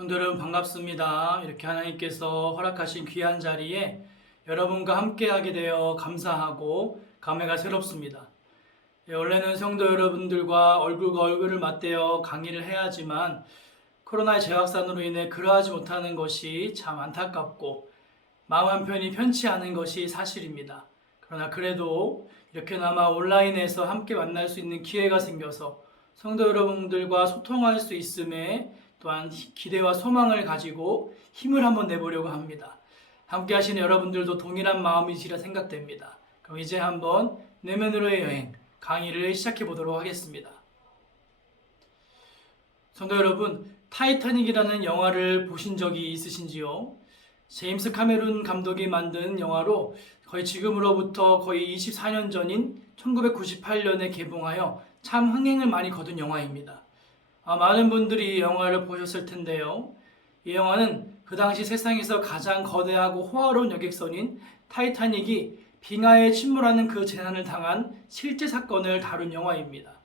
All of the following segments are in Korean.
성도 여러분 반갑습니다. 이렇게 하나님께서 허락하신 귀한 자리에 여러분과 함께하게 되어 감사하고 감회가 새롭습니다. 원래는 성도 여러분들과 얼굴과 얼굴을 맞대어 강의를 해야지만 코로나의 재확산으로 인해 그러하지 못하는 것이 참 안타깝고 마음 한편이 편치 않은 것이 사실입니다. 그러나 그래도 이렇게나마 온라인에서 함께 만날 수 있는 기회가 생겨서 성도 여러분들과 소통할 수 있음에 또한 기대와 소망을 가지고 힘을 한번 내보려고 합니다. 함께 하시는 여러분들도 동일한 마음이시라 생각됩니다. 그럼 이제 한번 내면으로의 여행 강의를 시작해 보도록 하겠습니다. 성도 여러분, 타이타닉이라는 영화를 보신 적이 있으신지요? 제임스 카메룬 감독이 만든 영화로 거의 지금으로부터 거의 24년 전인 1998년에 개봉하여 참 흥행을 많이 거둔 영화입니다. 많은 분들이 이 영화를 보셨을 텐데요. 이 영화는 그 당시 세상에서 가장 거대하고 호화로운 여객선인 타이타닉이 빙하에 침몰하는 그 재난을 당한 실제 사건을 다룬 영화입니다.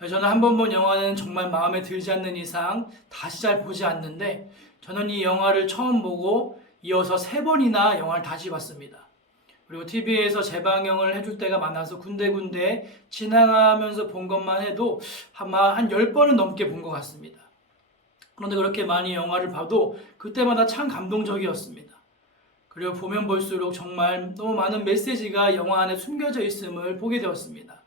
저는 한 번 본 영화는 정말 마음에 들지 않는 이상 다시 잘 보지 않는데 저는 이 영화를 처음 보고 이어서 3번이나 영화를 다시 봤습니다. 그리고 TV에서 재방영을 해줄 때가 많아서 군데군데 지나가면서 본 것만 해도 아마 한 10번은 넘게 본 것 같습니다. 그런데 그렇게 많이 영화를 봐도 그때마다 참 감동적이었습니다. 그리고 보면 볼수록 정말 너무 많은 메시지가 영화 안에 숨겨져 있음을 보게 되었습니다.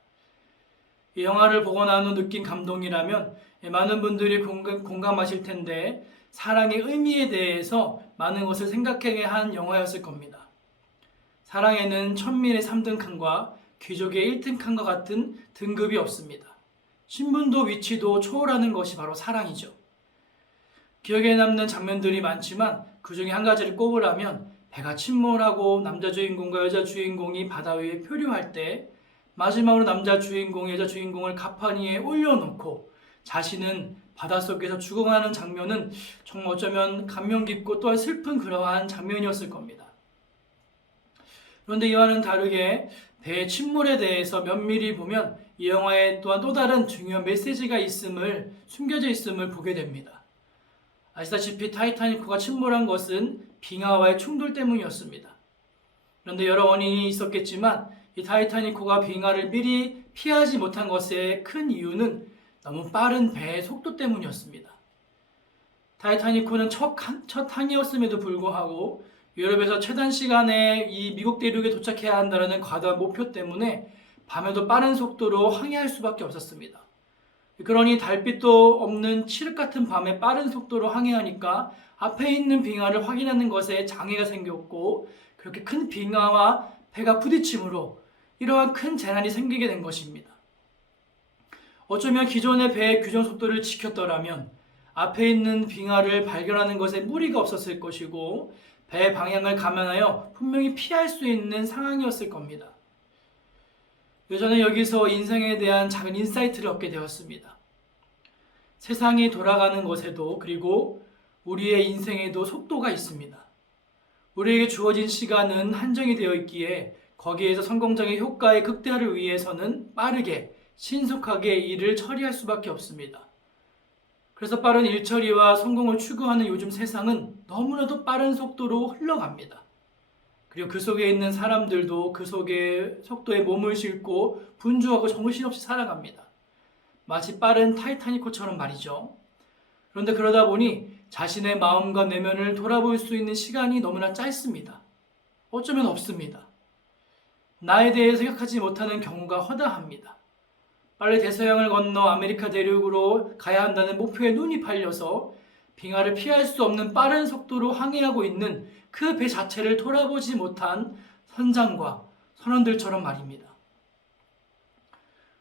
이 영화를 보고 난 후 느낀 감동이라면 많은 분들이 공감하실 텐데 사랑의 의미에 대해서 많은 것을 생각하게 한 영화였을 겁니다. 사랑에는 천민의 3등칸과 귀족의 1등칸과 같은 등급이 없습니다. 신분도 위치도 초월하는 것이 바로 사랑이죠. 기억에 남는 장면들이 많지만 그 중에 한 가지를 꼽으라면 배가 침몰하고 남자 주인공과 여자 주인공이 바다 위에 표류할 때 마지막으로 남자 주인공이 여자 주인공을 갑판 위에 올려놓고 자신은 바닷속에서 죽어가는 장면은 정말 어쩌면 감명 깊고 또한 슬픈 그러한 장면이었을 겁니다. 그런데 이와는 다르게 배의 침몰에 대해서 면밀히 보면 이 영화에 또한 또 다른 중요한 메시지가 숨겨져 있음을 보게 됩니다. 아시다시피 타이타닉호가 침몰한 것은 빙하와의 충돌 때문이었습니다. 그런데 여러 원인이 있었겠지만 이 타이타닉호가 빙하를 미리 피하지 못한 것의 큰 이유는 너무 빠른 배의 속도 때문이었습니다. 타이타닉호는 첫 항해였음에도 불구하고 유럽에서 최단 시간에 이 미국 대륙에 도착해야 한다는 과도한 목표 때문에 밤에도 빠른 속도로 항해할 수밖에 없었습니다. 그러니 달빛도 없는 칠흑 같은 밤에 빠른 속도로 항해하니까 앞에 있는 빙하를 확인하는 것에 장애가 생겼고 그렇게 큰 빙하와 배가 부딪힘으로 이러한 큰 재난이 생기게 된 것입니다. 어쩌면 기존의 배의 규정 속도를 지켰더라면 앞에 있는 빙하를 발견하는 것에 무리가 없었을 것이고 배의 방향을 감안하여 분명히 피할 수 있는 상황이었을 겁니다. 저는 여기서 인생에 대한 작은 인사이트를 얻게 되었습니다. 세상이 돌아가는 것에도 그리고 우리의 인생에도 속도가 있습니다. 우리에게 주어진 시간은 한정이 되어 있기에 거기에서 성공적인 효과의 극대화를 위해서는 빠르게 신속하게 일을 처리할 수밖에 없습니다. 그래서 빠른 일 처리와 성공을 추구하는 요즘 세상은 너무나도 빠른 속도로 흘러갑니다. 그리고 그 속에 있는 사람들도 그 속의 속도에 몸을 싣고 분주하고 정신없이 살아갑니다. 마치 빠른 타이타닉호처럼 말이죠. 그런데 그러다 보니 자신의 마음과 내면을 돌아볼 수 있는 시간이 너무나 짧습니다. 어쩌면 없습니다. 나에 대해 생각하지 못하는 경우가 허다합니다. 빨리 대서양을 건너 아메리카 대륙으로 가야 한다는 목표에 눈이 팔려서 빙하를 피할 수 없는 빠른 속도로 항해하고 있는 그 배 자체를 돌아보지 못한 선장과 선원들처럼 말입니다.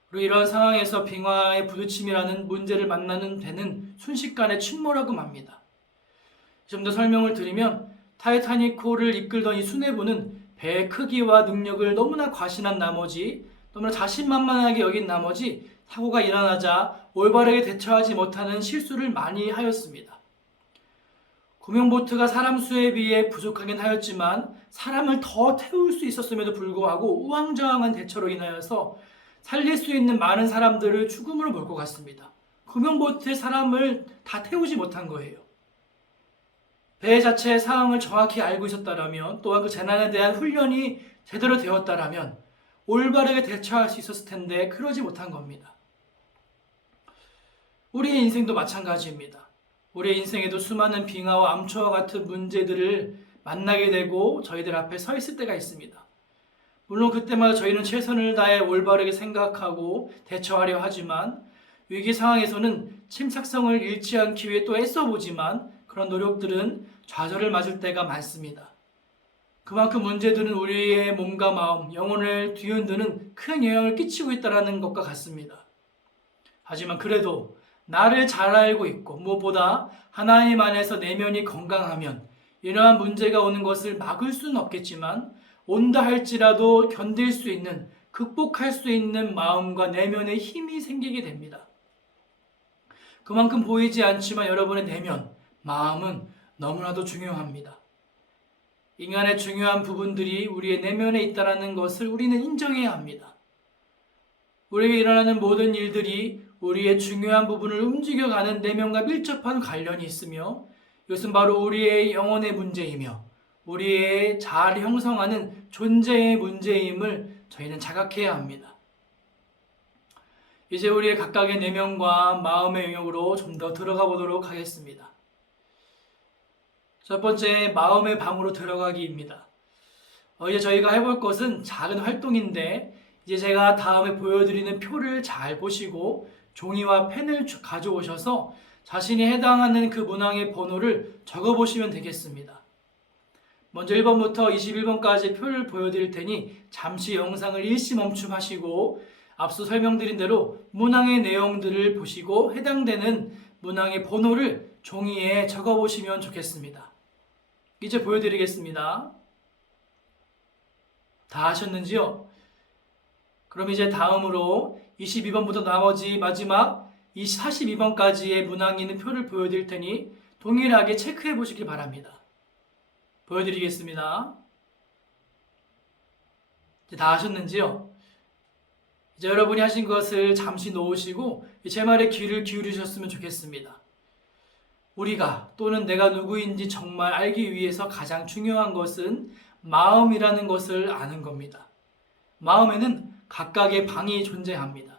그리고 이러한 상황에서 빙하의 부딪힘이라는 문제를 만나는 배는 순식간에 침몰하고 맙니다. 좀 더 설명을 드리면 타이타닉호를 이끌던 이 수뇌부는 배의 크기와 능력을 너무나 과신한 나머지 너무나 자신만만하게 여긴 나머지 사고가 일어나자 올바르게 대처하지 못하는 실수를 많이 하였습니다. 구명보트가 사람 수에 비해 부족하긴 하였지만 사람을 더 태울 수 있었음에도 불구하고 우왕좌왕한 대처로 인하여서 살릴 수 있는 많은 사람들을 죽음으로 몰고 갔습니다. 구명보트에 사람을 다 태우지 못한 거예요. 배 자체의 상황을 정확히 알고 있었다라면, 또한 그 재난에 대한 훈련이 제대로 되었다라면 올바르게 대처할 수 있었을 텐데 그러지 못한 겁니다. 우리의 인생도 마찬가지입니다. 우리의 인생에도 수많은 빙하와 암초와 같은 문제들을 만나게 되고 저희들 앞에 서 있을 때가 있습니다. 물론 그때마다 저희는 최선을 다해 올바르게 생각하고 대처하려 하지만 위기 상황에서는 침착성을 잃지 않기 위해 또 애써보지만 그런 노력들은 좌절을 맞을 때가 많습니다. 그만큼 문제들은 우리의 몸과 마음, 영혼을 뒤흔드는 큰 영향을 끼치고 있다는 것과 같습니다. 하지만 그래도 나를 잘 알고 있고 무엇보다 하나님 안에서 내면이 건강하면 이러한 문제가 오는 것을 막을 수는 없겠지만 온다 할지라도 견딜 수 있는, 극복할 수 있는 마음과 내면의 힘이 생기게 됩니다. 그만큼 보이지 않지만 여러분의 내면, 마음은 너무나도 중요합니다. 인간의 중요한 부분들이 우리의 내면에 있다는 것을 우리는 인정해야 합니다. 우리에게 일어나는 모든 일들이 우리의 중요한 부분을 움직여가는 내면과 밀접한 관련이 있으며 이것은 바로 우리의 영혼의 문제이며 우리의 잘 형성하는 존재의 문제임을 저희는 자각해야 합니다. 이제 우리의 각각의 내면과 마음의 영역으로 좀 더 들어가 보도록 하겠습니다. 첫 번째, 마음의 방으로 들어가기입니다. 이제 저희가 해볼 것은 작은 활동인데 이제 제가 다음에 보여드리는 표를 잘 보시고 종이와 펜을 가져오셔서 자신이 해당하는 그 문항의 번호를 적어보시면 되겠습니다. 먼저 1번부터 21번까지 표를 보여드릴 테니 잠시 영상을 일시 멈춤하시고 앞서 설명드린 대로 문항의 내용들을 보시고 해당되는 문항의 번호를 종이에 적어보시면 좋겠습니다. 이제 보여드리겠습니다. 다 하셨는지요? 그럼 이제 다음으로 22번부터 나머지 마지막 42번까지의 문항에 있는 표를 보여드릴 테니 동일하게 체크해 보시기 바랍니다. 보여드리겠습니다. 이제 다 하셨는지요? 이제 여러분이 하신 것을 잠시 놓으시고 제 말에 귀를 기울이셨으면 좋겠습니다. 우리가 또는 내가 누구인지 정말 알기 위해서 가장 중요한 것은 마음이라는 것을 아는 겁니다. 마음에는 각각의 방이 존재합니다.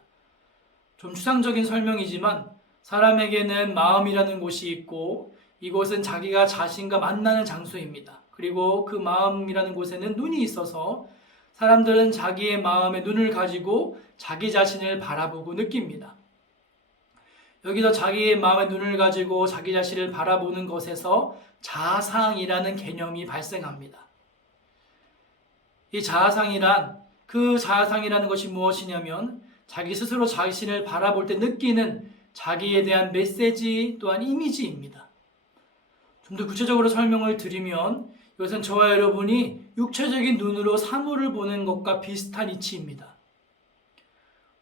좀 추상적인 설명이지만 사람에게는 마음이라는 곳이 있고 이곳은 자기가 자신과 만나는 장소입니다. 그리고 그 마음이라는 곳에는 눈이 있어서 사람들은 자기의 마음에 눈을 가지고 자기 자신을 바라보고 느낍니다. 여기서 자기의 마음에 눈을 가지고 자기 자신을 바라보는 것에서 자아상이라는 개념이 발생합니다. 이 자아상이라는 것이 무엇이냐면 자기 스스로 자신을 바라볼 때 느끼는 자기에 대한 메시지 또한 이미지입니다. 좀 더 구체적으로 설명을 드리면 이것은 저와 여러분이 육체적인 눈으로 사물을 보는 것과 비슷한 이치입니다.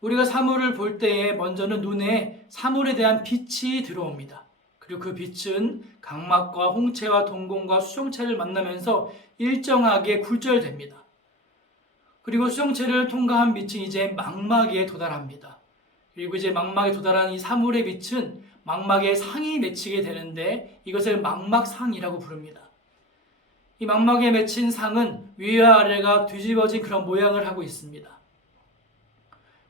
우리가 사물을 볼 때에 먼저는 눈에 사물에 대한 빛이 들어옵니다. 그리고 그 빛은 각막과 홍채와 동공과 수정체를 만나면서 일정하게 굴절됩니다. 그리고 수정체를 통과한 빛은 이제 망막에 도달합니다. 그리고 이제 망막에 도달한 이 사물의 빛은 망막에 상이 맺히게 되는데 이것을 망막상이라고 부릅니다. 이 망막에 맺힌 상은 위와 아래가 뒤집어진 그런 모양을 하고 있습니다.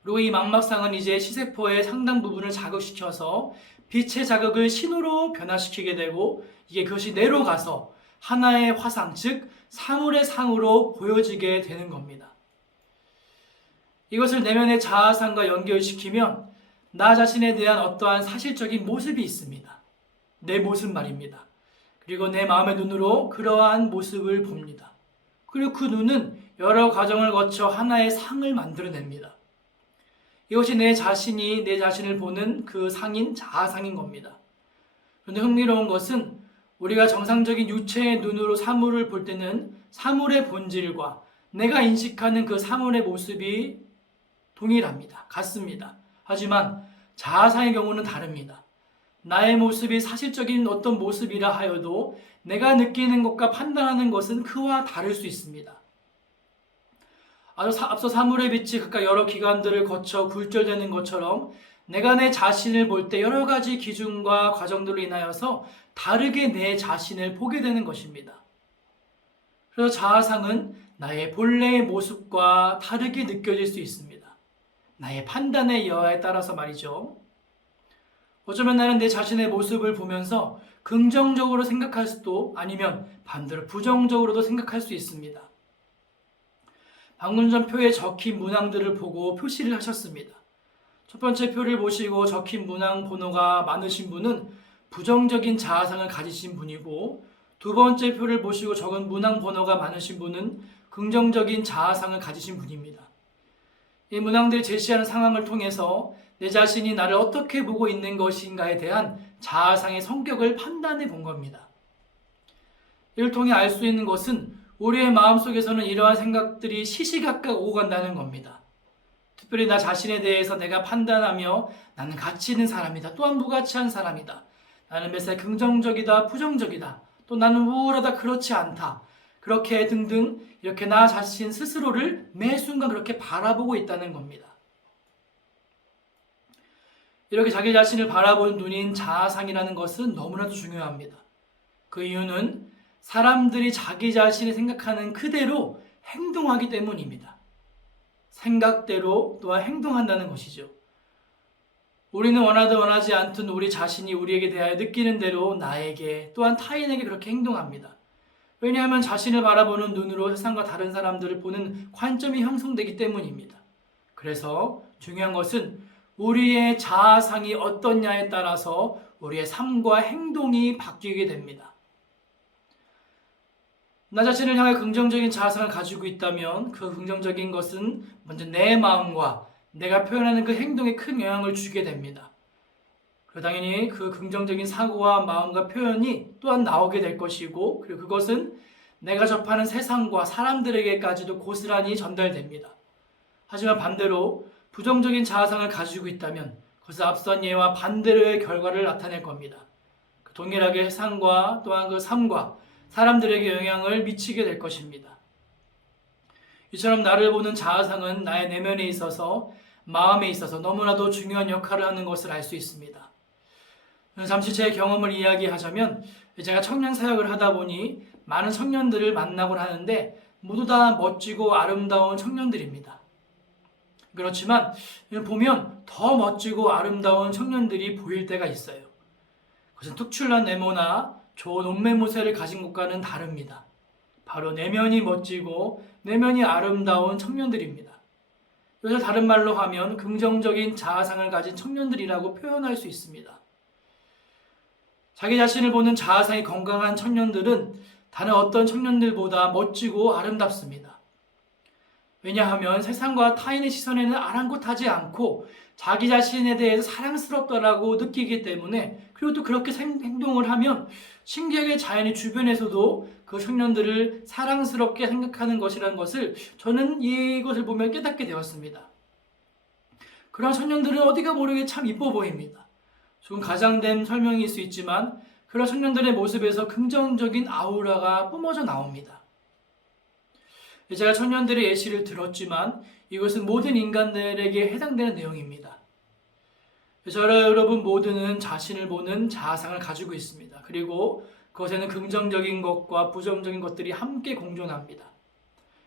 그리고 이 망막상은 이제 시세포의 상당 부분을 자극시켜서 빛의 자극을 신호로 변화시키게 되고 그것이 내로 가서 하나의 화상, 즉 사물의 상으로 보여지게 되는 겁니다. 이것을 내면의 자아상과 연결시키면 나 자신에 대한 어떠한 사실적인 모습이 있습니다. 내 모습 말입니다. 그리고 내 마음의 눈으로 그러한 모습을 봅니다. 그리고 그 눈은 여러 과정을 거쳐 하나의 상을 만들어냅니다. 이것이 내 자신을 보는 그 상인 자아상인 겁니다. 그런데 흥미로운 것은 우리가 정상적인 유체의 눈으로 사물을 볼 때는 사물의 본질과 내가 인식하는 그 사물의 모습이 동일합니다. 같습니다. 하지만 자아상의 경우는 다릅니다. 나의 모습이 사실적인 어떤 모습이라 하여도 내가 느끼는 것과 판단하는 것은 그와 다를 수 있습니다. 앞서 사물의 빛이 각각 여러 기관들을 거쳐 굴절되는 것처럼 내가 내 자신을 볼 때 여러 가지 기준과 과정들로 인하여서 다르게 내 자신을 보게 되는 것입니다. 그래서 자아상은 나의 본래의 모습과 다르게 느껴질 수 있습니다. 나의 판단의 여하에 따라서 말이죠. 어쩌면 나는 내 자신의 모습을 보면서 긍정적으로 생각할 수도 아니면 반대로 부정적으로도 생각할 수 있습니다. 방금 전 표에 적힌 문항들을 보고 표시를 하셨습니다. 첫 번째 표를 보시고 적힌 문항 번호가 많으신 분은 부정적인 자아상을 가지신 분이고, 두 번째 표를 보시고 적은 문항 번호가 많으신 분은 긍정적인 자아상을 가지신 분입니다. 이 문항들이 제시하는 상황을 통해서 내 자신이 나를 어떻게 보고 있는 것인가에 대한 자아상의 성격을 판단해 본 겁니다. 이를 통해 알 수 있는 것은 우리의 마음속에서는 이러한 생각들이 시시각각 오고 간다는 겁니다. 특별히 나 자신에 대해서 내가 판단하며 나는 가치 있는 사람이다, 또한 무가치한 사람이다, 나는 몇 살 긍정적이다, 부정적이다, 또 나는 우울하다, 그렇지 않다, 그렇게 등등 이렇게 나 자신 스스로를 매 순간 그렇게 바라보고 있다는 겁니다. 이렇게 자기 자신을 바라보는 눈인 자아상이라는 것은 너무나도 중요합니다. 그 이유는 사람들이 자기 자신이 생각하는 그대로 행동하기 때문입니다. 생각대로 또한 행동한다는 것이죠. 우리는 원하든 원하지 않든 우리 자신이 우리에게 대하여 느끼는 대로 나에게 또한 타인에게 그렇게 행동합니다. 왜냐하면 자신을 바라보는 눈으로 세상과 다른 사람들을 보는 관점이 형성되기 때문입니다. 그래서 중요한 것은 우리의 자아상이 어떠냐에 따라서 우리의 삶과 행동이 바뀌게 됩니다. 나 자신을 향해 긍정적인 자아상을 가지고 있다면 그 긍정적인 것은 먼저 내 마음과 내가 표현하는 그 행동에 큰 영향을 주게 됩니다. 그리고 당연히 그 긍정적인 사고와 마음과 표현이 또한 나오게 될 것이고, 그리고 그것은 내가 접하는 세상과 사람들에게까지도 고스란히 전달됩니다. 하지만 반대로 부정적인 자아상을 가지고 있다면 그것은 앞선 예와 반대로의 결과를 나타낼 겁니다. 동일하게 세상과 또한 그 삶과 사람들에게 영향을 미치게 될 것입니다. 이처럼 나를 보는 자아상은 나의 내면에 있어서, 마음에 있어서 너무나도 중요한 역할을 하는 것을 알 수 있습니다. 잠시 제 경험을 이야기하자면, 제가 청년 사역을 하다 보니 많은 청년들을 만나곤 하는데 모두 다 멋지고 아름다운 청년들입니다. 그렇지만 보면 더 멋지고 아름다운 청년들이 보일 때가 있어요. 그것은 특출난 외모나 좋은 옷매무새를 가진 것과는 다릅니다. 바로 내면이 멋지고 내면이 아름다운 청년들입니다. 이것을 다른 말로 하면 긍정적인 자아상을 가진 청년들이라고 표현할 수 있습니다. 자기 자신을 보는 자아상이 건강한 청년들은 다른 어떤 청년들보다 멋지고 아름답습니다. 왜냐하면 세상과 타인의 시선에는 아랑곳하지 않고 자기 자신에 대해서 사랑스럽다라고 느끼기 때문에, 그리고 또 그렇게 행동을 하면 신기하게 자연의 주변에서도 그 청년들을 사랑스럽게 생각하는 것이라는 것을 저는 이것을 보며 깨닫게 되었습니다. 그런 청년들은 어디가 모르게 참 이뻐 보입니다. 조금 가장된 설명일 수 있지만 그런 청년들의 모습에서 긍정적인 아우라가 뿜어져 나옵니다. 제가 청년들의 예시를 들었지만 이것은 모든 인간들에게 해당되는 내용입니다. 저와 여러분 모두는 자신을 보는 자아상을 가지고 있습니다. 그리고 그것에는 긍정적인 것과 부정적인 것들이 함께 공존합니다.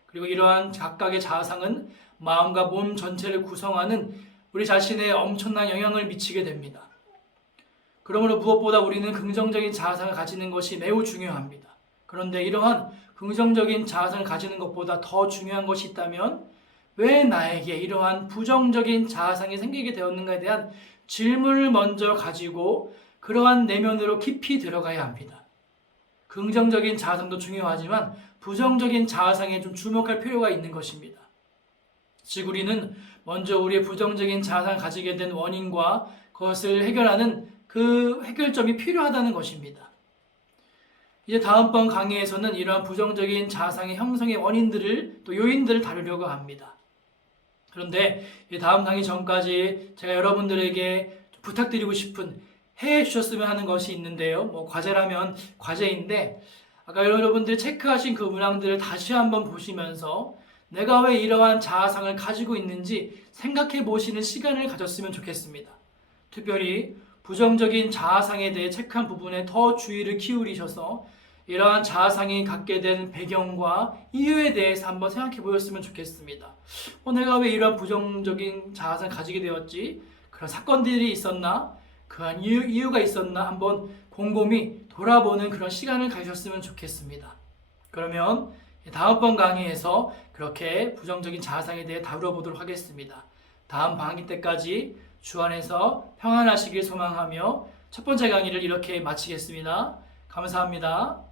그리고 이러한 각각의 자아상은 마음과 몸 전체를 구성하는 우리 자신에 엄청난 영향을 미치게 됩니다. 그러므로 무엇보다 우리는 긍정적인 자아상을 가지는 것이 매우 중요합니다. 그런데 이러한 긍정적인 자아상을 가지는 것보다 더 중요한 것이 있다면 왜 나에게 이러한 부정적인 자아상이 생기게 되었는가에 대한 질문을 먼저 가지고 그러한 내면으로 깊이 들어가야 합니다. 긍정적인 자아상도 중요하지만 부정적인 자아상에 좀 주목할 필요가 있는 것입니다. 즉 우리는 먼저 우리의 부정적인 자아상을 가지게 된 원인과 그것을 해결하는 그 해결점이 필요하다는 것입니다. 이제 다음번 강의에서는 이러한 부정적인 자아상의 형성의 원인들을 또 요인들을 다루려고 합니다. 그런데 다음 강의 전까지 제가 여러분들에게 부탁드리고 싶은 해 주셨으면 하는 것이 있는데요. 과제라면 과제인데 아까 여러분들이 체크하신 그 문항들을 다시 한번 보시면서 내가 왜 이러한 자아상을 가지고 있는지 생각해 보시는 시간을 가졌으면 좋겠습니다. 특별히 부정적인 자아상에 대해 체크한 부분에 더 주의를 기울이셔서 이러한 자아상이 갖게 된 배경과 이유에 대해서 한번 생각해 보셨으면 좋겠습니다. 내가 왜 이러한 부정적인 자아상을 가지게 되었지? 그런 사건들이 있었나? 그한 이유가 있었나? 한번 곰곰이 돌아보는 그런 시간을 가지셨으면 좋겠습니다. 그러면 다음번 강의에서 그렇게 부정적인 자아상에 대해 다뤄보도록 하겠습니다. 다음 강의 때까지 주 안에서 평안하시길 소망하며 첫 번째 강의를 이렇게 마치겠습니다. 감사합니다.